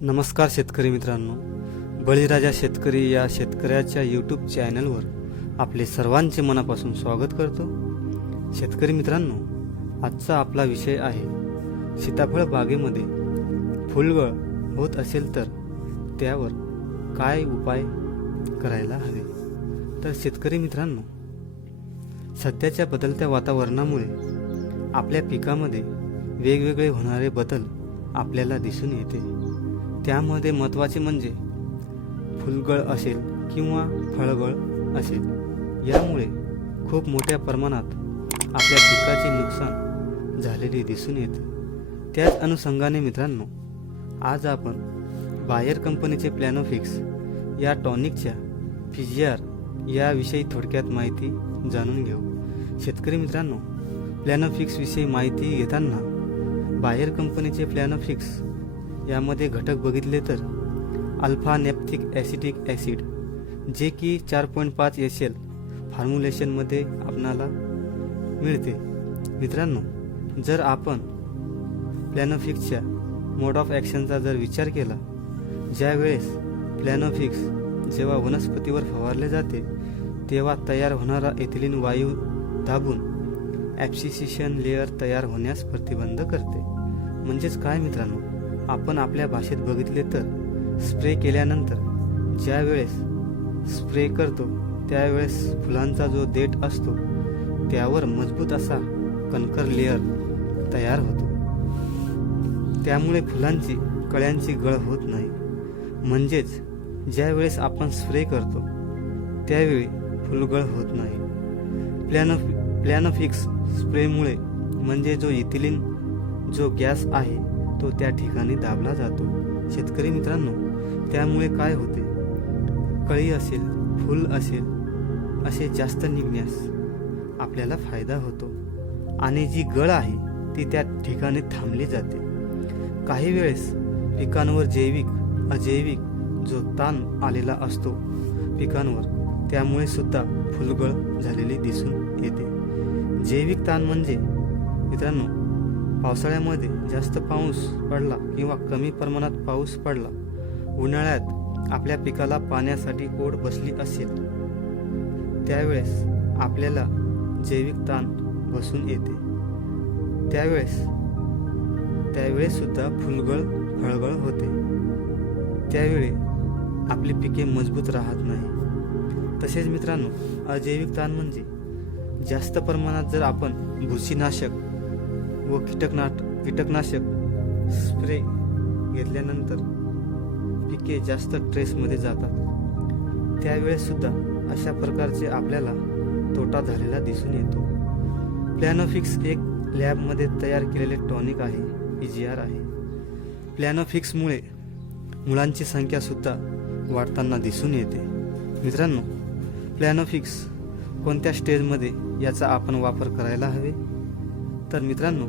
नमस्कार शेतकरी मित्रांनो, बळीराजा शेतकरी या शेतकऱ्याच्या यूट्यूब चॅनलवर आपले सर्वांचे मनापासून स्वागत करतो। शेतकरी मित्रांनो, आजचा आपला विषय आहे सीताफळ बागेमध्ये फुलगळ होत असेल तर त्यावर काय उपाय करायला हवे। तर शेतकरी मित्रांनो, सध्याच्या बदलत्या वातावरणामुळे आपल्या पिकामध्ये वेगवेगळे होणारे बदल आपल्याला दिसून येते। त्यामध्ये महत्त्वाचे म्हणजे फुलगळ असेल किंवा फळगळ असेल, यामुळे खूप मोठ्या प्रमाणात आपल्या पिकाचे नुकसान झालेले दिसून येते। त्याच अनुषंगाने मित्रांनो, आज आपण बायर कंपनीचे प्लॅनोफिक्स या टॉनिकच्या PGR याविषयी थोडक्यात माहिती जाणून घेऊ। शेतकरी मित्रांनो, प्लॅनोफिक्स विषयी माहिती घेताना बायर कंपनीचे प्लॅनोफिक्स यामध्ये घटक बघितले तर अल्फा नेप्थिक ॲसिटिक ॲसिड, जे की 4.5 SL फॉर्म्युलेशनमध्ये आपणाला मिळते। मित्रांनो, जर आपण प्लॅनोफिक्सच्या मोड ऑफ ॲक्शनचा जर विचार केला, ज्यावेळेस प्लॅनोफिक्स जेव्हा वनस्पतीवर फवारले जाते तेव्हा तयार होणारा एथिलीन वायू दाबून ॲब्सिसिशन लेअर तयार होण्यास प्रतिबंध करते। म्हणजेच काय मित्रांनो, आपण आपल्या भाषेत बघितले तर स्प्रे केल्यानंतर ज्या वेळेस स्प्रे करतो त्यावेळेस फुलांचा जो देठ असतो त्यावर मजबूत असा कणकर लेअर तयार होतो। त्यामुळे फुलांची कळ्यांची गळ होत नाही। म्हणजेच ज्या वेळेस आपण स्प्रे करतो त्यावेळी फुलगळ होत नाही। प्लॅनोफिक्स स्प्रेमुळे म्हणजे जो इथिलीन जो गॅस आहे तो त्या ठिकाणी दाबला जातो। शेतकरी मित्रांनो, त्यामुळे काय होते, कळी असेल, फूल असेल असे जास्त निघण्यास आपल्याला फायदा होतो आणि जी गळ आहे ती त्या ठिकाणी थांबली जाते। काही वेळेस पिकांवर जैविक अजैविक जो ताण आलेला असतो पिकांवर, त्यामुळे सुद्धा फुलगळ झालेली दिसून येते। जैविक ताण म्हणजे मित्रांनो, पावसाळ्यामध्ये जास्त पाऊस पडला किंवा कमी प्रमाणात पाऊस पडला, उन्हाळ्यात आपल्या पिकाला पाण्यासाठी ओढ बसली असेल, त्यावेळेस आपल्याला जैविक ताण बसून येते। त्यावेळेस सुद्धा फुलगळ फळगळ होते। त्यावेळी आपली पिके मजबूत राहत नाही। तसेच मित्रांनो, अजैविक ताण म्हणजे जास्त प्रमाणात जर आपण बुरशीनाशक व कीटकनाशक स्प्रे घेतल्यानंतर पिके जास्त स्ट्रेसमध्ये जातात, त्यावेळेस सुद्धा अशा प्रकारचे आपल्याला तोटा झालेला दिसून येतो। प्लॅनोफिक्स एक लॅबमध्ये तयार केलेले टॉनिक आहे, PGR आहे। प्लॅनोफिक्समुळे मुळांची संख्या सुद्धा वाढताना दिसून येते। मित्रांनो, प्लॅनोफिक्स कोणत्या स्टेजमध्ये याचा आपण वापर करायला हवे, तर मित्रांनो,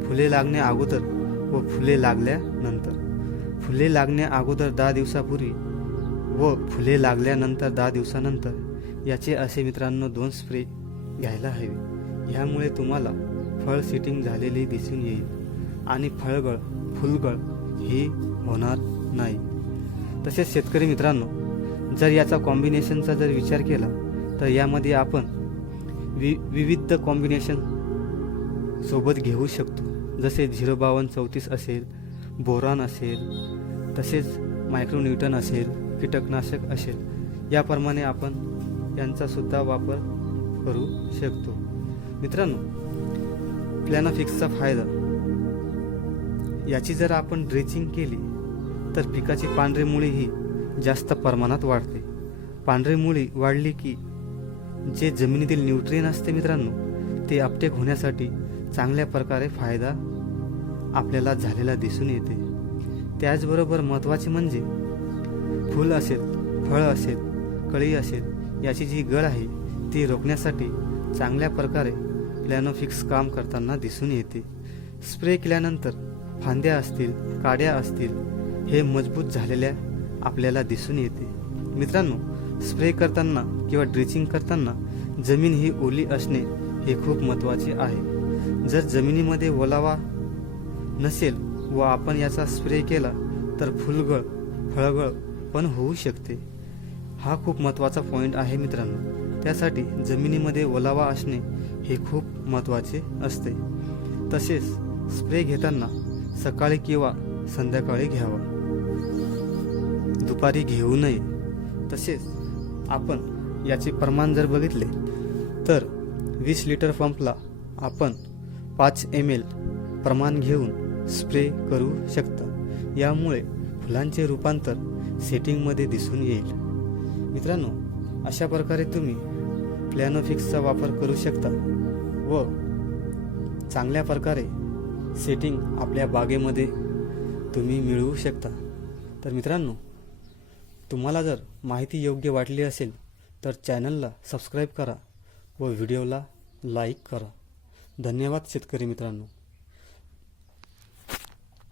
फुले लागण्या अगोदर व फुले लागल्यानंतर। फुले लागण्या अगोदर 10 दिवसापूर्वी व फुले लागल्यानंतर 10 दिवसानंतर याचे असे मित्रांनो 2 स्प्रे घ्यायला हवे। ह्यामुळे तुम्हाला फळ सेटिंग झालेली दिसून येईल आणि फळगळ फुलगळ ही होणार नाही। तसेच शेतकरी मित्रांनो, जर याचा कॉम्बिनेशनचा जर विचार केला तर यामध्ये आपण विविध कॉम्बिनेशन सोबत घेऊ शकतो, जसे 05234 असेल, बोरान असेल, तसेच मायक्रोन्यूटन असेल, कीटकनाशक असेल, याप्रमाणे आपण यांचा सुद्धा वापर करू शकतो। मित्रांनो, प्लॅनोफिक्सचा फायदा, याची जर आपण ड्रेचिंग केली तर पिकाची पांढरी मुळी ही जास्त प्रमाणात वाढते। पांढरी मुळी वाढली की जे जमिनीतील न्यूट्रिएंट असते मित्रांनो, ते अपटेक होण्यासाठी चांगल्या प्रकारे फायदा आपल्याला झालेला दिसून येते। त्याचबरोबर महत्त्वाचे म्हणजे फूल असेल, फळ असेल, कळी असेल, याची जी गळ आहे ती रोखण्यासाठी चांगल्या प्रकारे प्लॅनोफिक्स काम करताना दिसून येते। स्प्रे केल्यानंतर फांद्या असतील, काड्या असतील, हे मजबूत झालेल्या आपल्याला दिसून येते। मित्रांनो, स्प्रे करताना किंवा ड्रेचिंग करताना जमीन ही ओली असणे हे खूप महत्त्वाचे आहे। जर जमिनीमध्ये ओलावा नसेल व आपण याचा स्प्रे केला तर फुलगळ फळगळ पण होऊ शकते. हा खूप महत्त्वाचा पॉईंट आहे मित्रांनो. त्यासाठी जमिनीमध्ये ओलावा असणे हे खूप महत्त्वाचे असते. तसेच स्प्रे घेताना सकाळी किंवा संध्याकाळी घ्यावा, दुपारी घेऊ नये. तसेच आपण याचे प्रमाण जर बघितले तर 20 लिटर पंपला आपण 5 ml प्रमाण घेऊन स्प्रे करू शकता. यामुळे फुलांचे रूपांतर सेटिंगमध्ये दिसून येईल. मित्रांनो, अशा प्रकारे तुम्ही प्लॅनोफिक्सचा वापर करू शकता व चांगल्या प्रकारे सेटिंग आपल्या बागेमध्ये तुम्ही मिळवू शकता. तर मित्रांनो, तुम्हाला जर माहिती योग्य वाटली असेल तर चॅनलला सबस्क्राईब करा व व्हिडिओला लाईक करा. धन्यवाद शेतकरी मित्रांनो.